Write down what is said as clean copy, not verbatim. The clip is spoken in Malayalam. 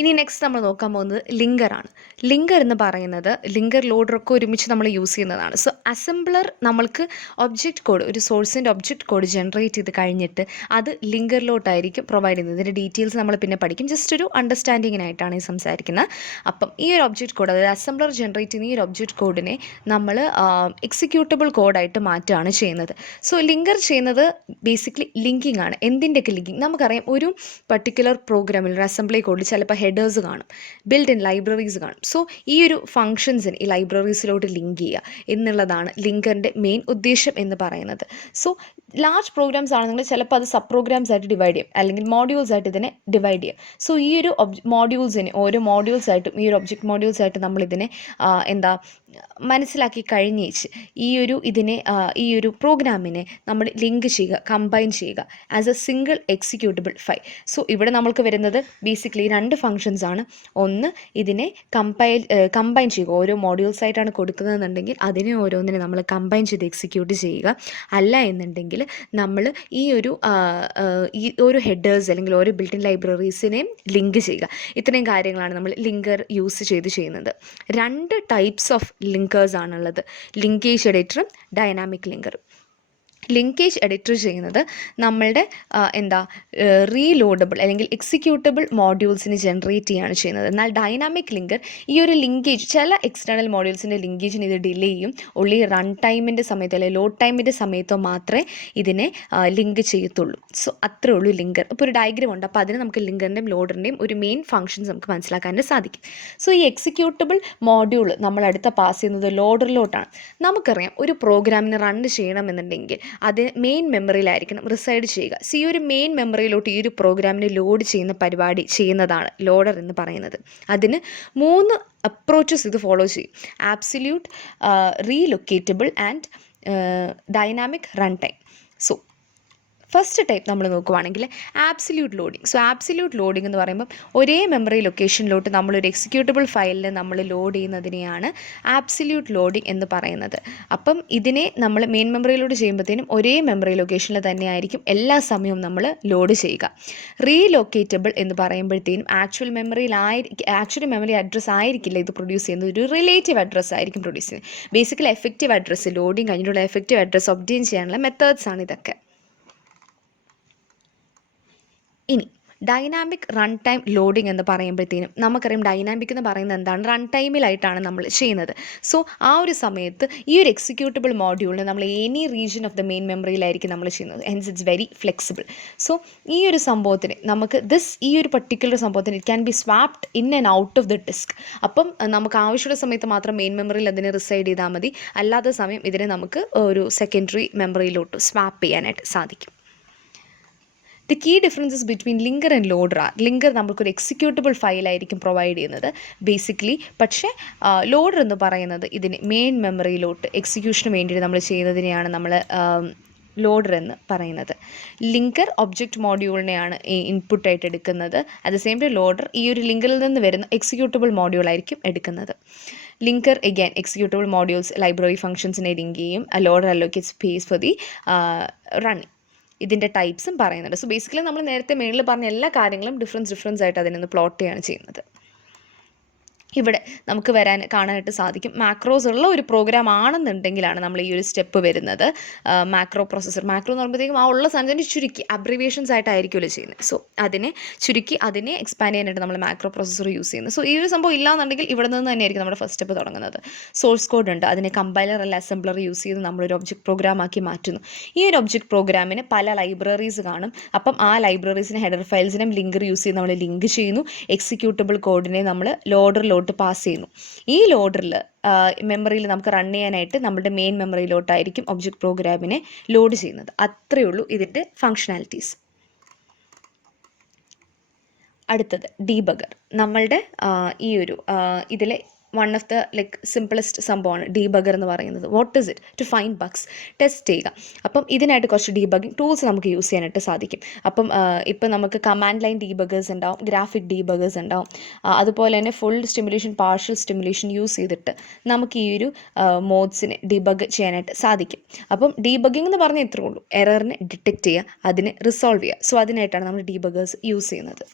ഇനി നെക്സ്റ്റ് നമ്മൾ നോക്കാൻ പോകുന്നത് ലിങ്കറാണ്. ലിങ്കർ എന്ന് പറയുന്നത് ലിങ്കർ ലോഡറൊക്കെ ഒരുമിച്ച് നമ്മൾ യൂസ് ചെയ്യുന്നതാണ്. സോ അസംബ്ലർ നമ്മൾക്ക് ഒബ്ജക്റ്റ് കോഡ്, ഒരു സോഴ്സിൻ്റെ ഒബ്ജക്റ്റ് കോഡ് ജനറേറ്റ് ചെയ്ത് കഴിഞ്ഞിട്ട് അത് ലിങ്കറിലോട്ടായിരിക്കും പ്രൊവൈഡ് ചെയ്യുന്നത്. ഇതിൻ്റെ ഡീറ്റെയിൽസ് നമ്മൾ പിന്നെ പഠിക്കും. ജസ്റ്റ് ഒരു അണ്ടർസ്റ്റാൻഡിങ്ങിനായിട്ടാണ് ഈ സംസാരിക്കുന്നത്. അപ്പം ഈ ഒരു ഒബ്ജക്റ്റ് കോഡ്, അതായത് അസംബ്ലർ ജനറേറ്റ് ചെയ്യുന്ന ഈ ഒരു ഒബ്ജക്റ്റ് കോഡിനെ നമ്മൾ എക്സിക്യൂട്ടബിൾ കോഡായിട്ട് മാറ്റുകയാണ് ചെയ്യുന്നത്. സോ ലിങ്കർ ചെയ്യുന്നത് ബേസിക്കലി ലിങ്കിങ് ആണ്. എന്തിൻ്റെയൊക്കെ ലിങ്കിങ് നമുക്കറിയാം. ഒരു പർട്ടിക്കുലർ പ്രോഗ്രാമിൽ ഒരു അസംബ്ലി കോഡിൽ ചിലപ്പോൾ ഹെഡേഴ്സ് കാണും, ബിൽഡ് ഇൻ ലൈബ്രറീസ് കാണും. സോ ഈ ഒരു ഫംഗ്ഷൻസിന് ഈ ലൈബ്രറീസിലോട്ട് ലിങ്ക് ചെയ്യുക എന്നുള്ളതാണ് ലിങ്കറിൻ്റെ മെയിൻ ഉദ്ദേശം എന്ന് പറയുന്നത്. സോ ലാർജ് പ്രോഗ്രാംസ് ആണെന്നുണ്ടെങ്കിൽ ചിലപ്പോൾ അത് സബ് പ്രോഗ്രാംസ് ആയിട്ട് ഡിവൈഡ് ചെയ്യും, അല്ലെങ്കിൽ മോഡ്യൂൾസ് ആയിട്ട് ഇതിനെ ഡിവൈഡ് ചെയ്യും. സോ ഈ ഒരു മോഡ്യൂൾസിന് ഓരോ മോഡ്യൂൾസായിട്ടും ഈ ഒരു ഒബ്ജക്റ്റ് മോഡ്യൂൾസായിട്ട് നമ്മളിതിനെ മനസ്സിലാക്കി കഴിഞ്ഞേച്ച് ഈ ഒരു പ്രോഗ്രാമിനെ നമ്മൾ ലിങ്ക് ചെയ്യുക, കമ്പൈൻ ചെയ്യുക as A single executable file. So ഇവിടെ നമ്മൾക്ക് വരുന്നത് ബേസിക്കലി 2 ഫങ്ഷൻസ് ആണ്. ഒന്ന്, ഇതിനെ കമ്പൈൻ ചെയ്യുക. ഓരോ മോഡ്യൂൾസ് ആയിട്ടാണ് കൊടുക്കുന്നതെന്നുണ്ടെങ്കിൽ അതിനെ ഓരോന്നിനെ നമ്മൾ കമ്പൈൻ ചെയ്ത് എക്സിക്യൂട്ട് ചെയ്യുക. അല്ല എന്നുണ്ടെങ്കിൽ നമ്മൾ ഈ ഒരു ഹെഡേഴ്സ് അല്ലെങ്കിൽ ഓരോ ബിൽറ്റ് ഇൻ ലൈബ്രറീസിനെയും ലിങ്ക് ചെയ്യുക. ഇത്രയും കാര്യങ്ങളാണ് നമ്മൾ ലിങ്കർ യൂസ് ചെയ്ത് ചെയ്യുന്നത്. 2 ടൈപ്സ് ഓഫ് ലിങ്കേഴ്സ് ആണുള്ളത്, ലിങ്കേജ് എഡിറ്ററും ഡൈനാമിക് ലിങ്കറും. ലിങ്കേജ് എഡിറ്റർ ചെയ്യുന്നത് നമ്മളുടെ റീലോഡബിൾ അല്ലെങ്കിൽ എക്സിക്യൂട്ടബിൾ മോഡ്യൂൾസിന് ജനറേറ്റ് ചെയ്യുകയാണ് ചെയ്യുന്നത്. എന്നാൽ ഡൈനാമിക് ലിങ്കർ ഈ ഒരു ലിങ്കേജ്, ചില എക്സ്റ്റേണൽ മോഡ്യൂൾസിൻ്റെ ലിങ്കേജിന് ഇത് ഡിലേ ചെയ്യും. ഉള്ളി റൺ ടൈമിൻ്റെ സമയത്തോ അല്ലെങ്കിൽ ലോഡ് ടൈമിൻ്റെ സമയത്തോ മാത്രമേ ഇതിനെ ലിങ്ക് ചെയ്യത്തുള്ളൂ. സോ അത്രേ ഉള്ളൂ ലിങ്കർ. ഇപ്പോൾ ഒരു ഡയഗ്രം ഉണ്ട്, അപ്പോൾ അതിന് നമുക്ക് ലിങ്കറിൻ്റെയും ലോഡറിൻ്റെയും ഒരു മെയിൻ ഫങ്ഷൻസ് നമുക്ക് മനസ്സിലാക്കാനായിട്ട് സാധിക്കും. സോ ഈ എക്സിക്യൂട്ടബിൾ മോഡ്യൂൾ നമ്മൾ അടുത്ത പാസ് ചെയ്യുന്നത് ലോഡറിലോട്ടാണ്. നമുക്കറിയാം, ഒരു പ്രോഗ്രാമിന് റൺ ചെയ്യണമെന്നുണ്ടെങ്കിൽ അത് മെയിൻ മെമ്മറിയിലായിരിക്കണം റിസൈഡ് ചെയ്യുക. സോ ഈ ഒരു മെയിൻ മെമ്മറിയിലോട്ട് ഈ ഒരു പ്രോഗ്രാമിനെ ലോഡ് ചെയ്യുന്ന പരിപാടി ചെയ്യുന്നതാണ് ലോഡർ എന്ന് പറയുന്നത്. അതിന് 3 അപ്രോച്ചസ് ഇത് ഫോളോ ചെയ്യും: absolute, relocatable and dynamic run time. So first type നമ്മൾ നോക്കുവാണെങ്കിൽ absolute loading. So absolute loading എന്ന് പറയുമ്പം ഒരേ മെമ്മറി ലൊക്കേഷനിലോട്ട് നമ്മളൊരു എക്സിക്യൂട്ടബിൾ ഫയലിൽ നമ്മൾ ലോഡ് ചെയ്യുന്നതിനെയാണ് ആബ്സല്യൂട്ട് ലോഡിങ് എന്ന് പറയുന്നത്. അപ്പം ഇതിനെ നമ്മൾ മെയിൻ മെമ്മറിയിലോട്ട് ചെയ്യുമ്പോഴത്തേനും ഒരേ മെമ്മറി ലൊക്കേഷനിൽ തന്നെ ആയിരിക്കും എല്ലാ സമയവും നമ്മൾ ലോഡ് ചെയ്യുക. റീലൊക്കേറ്റബിൾ എന്ന് പറയുമ്പോഴത്തേനും ആക്ച്വൽ മെമ്മറി അഡ്രസ്സ് ആയിരിക്കില്ല ഇത് പ്രൊഡ്യൂസ് ചെയ്യുന്നത്, ഒരു റിലേറ്റീവ് അഡ്രസ്സ് ആയിരിക്കും പ്രൊഡ്യൂസ് ചെയ്യുന്നത്. ബേസിക്കലി എഫക്റ്റീവ് അഡ്രസ്സ്, ലോഡിങ് കഴിഞ്ഞിട്ടുള്ള എഫക്റ്റീവ് അഡ്രസ്സ് ഒബ്റ്റെയിൻ ചെയ്യാനുള്ള മെത്തേഡ്സ് ആണ് ഇതൊക്കെ. ഇനി ഡൈനാമിക് റൺ ടൈം ലോഡിംഗ് എന്ന് പറയുമ്പോഴത്തേനും നമുക്കറിയാം, ഡൈനാമിക് എന്ന് പറയുന്നത് എന്താണ്, റൺ ടൈമിലായിട്ടാണ് നമ്മൾ ചെയ്യുന്നത്. സോ ആ ഒരു സമയത്ത് ഈ ഒരു എക്സിക്യൂട്ടബിൾ മോഡ്യൂളിന് നമ്മൾ any region of the main മെമ്മറിയിലായിരിക്കും നമ്മൾ ചെയ്യുന്നത്. Hence it's very flexible. So ഈ ഒരു സംഭവത്തിന് നമുക്ക് ഈ ഒരു പർട്ടിക്കുലർ സംഭവത്തിന് it can be swapped in and out of the disk. അപ്പം നമുക്ക് ആവശ്യമുള്ള സമയത്ത് മാത്രം മെയിൻ മെമ്മറിയിൽ അതിനെ റിസൈഡ് ചെയ്താൽ മതി. അല്ലാത്ത സമയം ഇതിനെ നമുക്ക് ഒരു സെക്കൻഡറി മെമ്മറിയിലോട്ട് സ്വാപ്പ് ചെയ്യാനായിട്ട് സാധിക്കും. The key differences between linker and loader are: linker നമുക്കൊരു എക്സിക്യൂട്ടബിൾ ഫയലായിരിക്കും പ്രൊവൈഡ് ചെയ്യുന്നത് ബേസിക്കലി. പക്ഷേ ലോഡർ എന്ന് പറയുന്നത് ഇതിന് മെയിൻ മെമ്മറിയിലോട്ട് എക്സിക്യൂഷന് വേണ്ടിയിട്ട് നമ്മൾ ചെയ്യുന്നതിനെയാണ് നമ്മൾ ലോഡർ എന്ന് പറയുന്നത്. ലിങ്കർ ഒബ്ജക്റ്റ് മോഡ്യൂളിനെയാണ് ഇൻപുട്ടായിട്ട് എടുക്കുന്നത്. At the same time loader ഈ ഒരു ലിങ്കറിൽ നിന്ന് വരുന്ന എക്സിക്യൂട്ടബിൾ മോഡ്യൂളായിരിക്കും എടുക്കുന്നത്. Linker again executable modules library ഫംഗ്ഷൻസിനെ ലിങ്ക് ചെയ്യും. Loader allocate space for the running. ഇതിൻ്റെ ടൈപ്സും പറയുന്നുണ്ട്. സോ ബേസിക്കലി നമ്മൾ നേരത്തെ മേളിൽ പറഞ്ഞ എല്ലാ കാര്യങ്ങളും ഡിഫറൻസ് ആയിട്ട് അതിനൊന്ന് പ്ലോട്ട് ചെയ്യുകയാണ് ചെയ്യുന്നത്. ഇവിടെ നമുക്ക് കാണാനായിട്ട് സാധിക്കും, മാക്രോസ് ഉള്ള ഒരു പ്രോഗ്രാം ആണെന്നുണ്ടെങ്കിലാണ് നമ്മൾ ഈ ഒരു സ്റ്റെപ്പ് വരുന്നത്. മാക്രോ പ്രോസസ്സർ, മാക്രോ എന്ന് പറയുമ്പോഴത്തേക്കും ആ ഉള്ള സാധനത്തിനെ ചുരുക്കി അബ്രിവേഷൻസ് ആയിട്ടായിരിക്കുമല്ലോ ചെയ്യുന്നത്. സോ അതിനെ ചുരുക്കി അതിനെ എക്സ്പാൻഡ് ചെയ്യാനായിട്ട് നമ്മൾ മാക്രോ പ്രോസസ്സർ യൂസ് ചെയ്യുന്നത്. സോ ഈ ഒരു സംഭവം ഇല്ലാന്നുണ്ടെങ്കിൽ ഇവിടെ നിന്ന് തന്നെയായിരിക്കും നമ്മുടെ ഫസ്റ്റ് സ്റ്റെപ്പ് തുടങ്ങുന്നത്. സോഴ്സ് കോഡ് ഉണ്ട്, അതിനെ കമ്പൈലർ അല്ല അസംബ്ലർ യൂസ് ചെയ്ത് നമ്മളൊരു ഒബ്ജക്റ്റ് പ്രോഗ്രാം ആക്കി മാറ്റുന്നു. ഈ ഒരു ഒബ്ജക്റ്റ് പ്രോഗ്രാമിന് പല ലൈബ്രറീസ് കാണും. അപ്പം ആ ലൈബ്രറീസിനെ ഹെഡർ ഫയൽസിനും ലിങ്കർ യൂസ് ചെയ്ത് നമ്മൾ ലിങ്ക് ചെയ്യുന്നു. എക്സിക്യൂട്ടബിൾ കോഡിനെ നമ്മൾ ലോഡറിലോട്ട് പാസ് ചെയ്യുന്നു. ഈ ലോഡറിൽ മെമ്മറിയിൽ നമുക്ക് റൺ ചെയ്യാനായിട്ട് നമ്മുടെ മെയിൻ മെമ്മറിയിലോട്ടായിരിക്കും ഒബ്ജക്റ്റ് പ്രോഗ്രാമിനെ ലോഡ് ചെയ്യുന്നത്. അത്രയേ ഉള്ളൂ ഇതിൻ്റെ ഫങ്ഷനാലിറ്റീസ്. അടുത്തത് ഡീബഗർ. നമ്മളുടെ ഈ ഒരു ഇതിലെ വൺ ഓഫ് ദ സിംപിളസ്റ്റ് സംഭവമാണ് ഡീബഗർ എന്ന് പറയുന്നത്. What is it? To find bugs, test ചെയ്യുക. അപ്പം ഇതിനായിട്ട് കുറച്ച് ഡീബഗിങ് ടൂൾസ് നമുക്ക് യൂസ് ചെയ്യാനായിട്ട് സാധിക്കും. അപ്പം ഇപ്പം നമുക്ക് കമാൻഡ് ലൈൻ ഡീബഗേഴ്സ് ഉണ്ടാവും, ഗ്രാഫിക് ഡീബഗേഴ്സ് ഉണ്ടാവും. അതുപോലെ തന്നെ full stimulation, partial stimulation use ചെയ്തിട്ട് നമുക്ക് ഈ ഒരു മോഡ്സിനെ ഡീബഗ് ചെയ്യാനായിട്ട് സാധിക്കും. അപ്പം ഡീബഗിങ് എന്ന് പറഞ്ഞാൽ ഇത്രയേ ഉള്ളൂ, എററിനെ ഡിറ്റക്റ്റ് ചെയ്യുക, അതിനെ റിസോൾവ് ചെയ്യുക. സോ അതിനായിട്ടാണ് നമ്മൾ ഡീബഗേഴ്സ് യൂസ് ചെയ്യുന്നത്.